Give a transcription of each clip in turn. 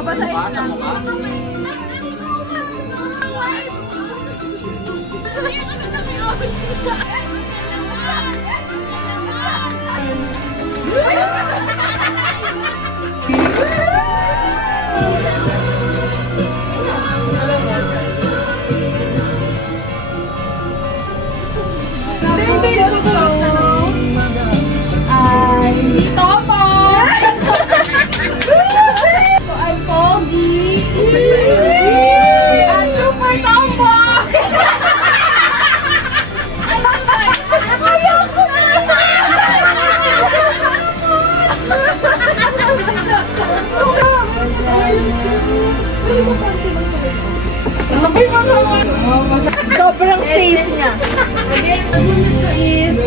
Babasahin na. Sobrang safe niya. Is,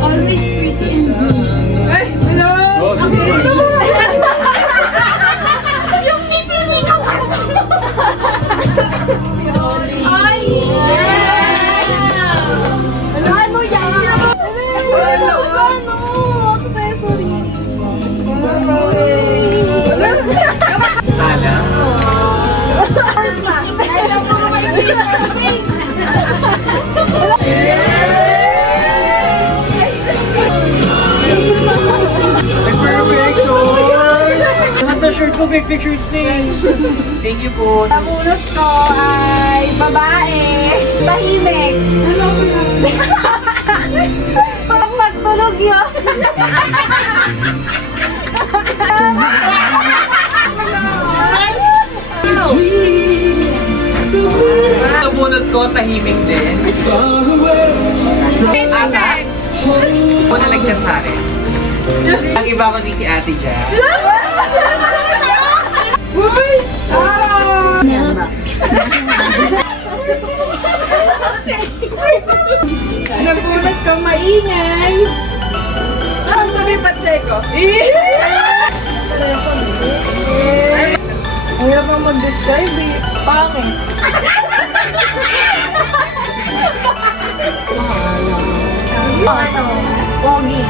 always pretty and blue. Ay, hello! Yung titi ni Kawaso! Ay! Ano yan? Hala. Lahat na shirt ko, big pictures din. Thank you po. Tabunot ko ay babae, tahimik. Pag magtulog yun. Tabunot ko, tahimik din. Ata, mo na nag-chat sa akin. Ang iba ko di si ate dyan. Nagulat ka maingay. Ang sabi pa, Checo. Ang hirap ang mag-describe eh. Pangit. Pogi.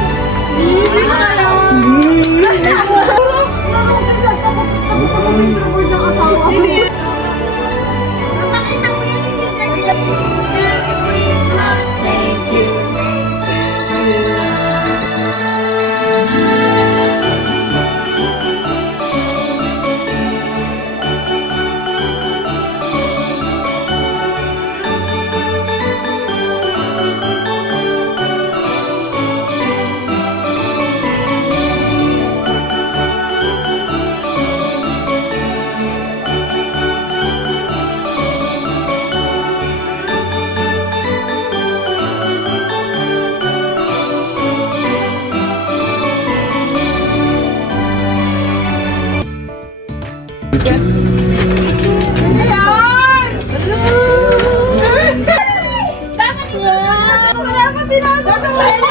Wala pa tinatawag.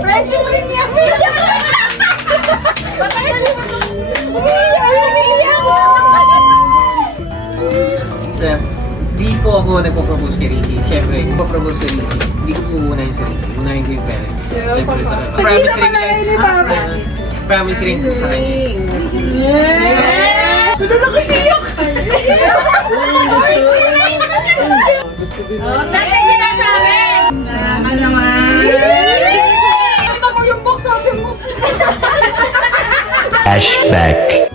Friendship rin niya. Di po ako nagpo-propose kay Ricky. Siyempre, nagpo-propose kay Ricky. Hindi ko po unahin sa Ricky. Unahin ko yung parents. Siyempre sa kanya. Promise rin lang. Promise rin sa kanya. Ano nakitiyak? Dati sinasabi! Ka naman! Ito mo yung box, sabi mo! Flashback.